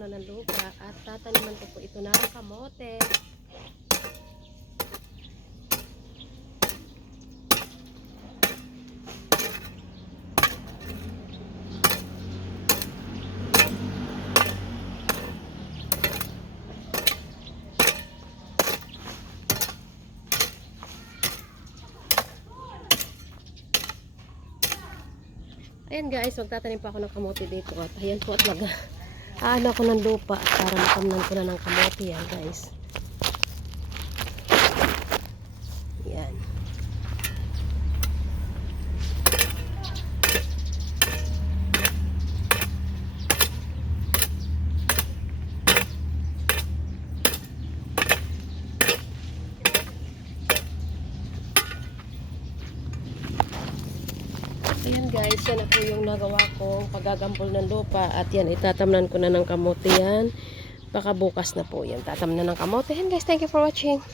magplano ng lupa at tataniman ko po ito ng kamote. Ayan guys, magtatanim pa ako ng kamote dito at ayan po at mag-aano ako ng lupa para makamnan ko na ng kamote yan guys. Yan. Ayan guys, yan na po yung nagawa kong paggagampol ng lupa at yan, itatamnan ko na ng kamote yan. Baka bukas na po yan, tatamnan ng kamote. And guys, thank you for watching.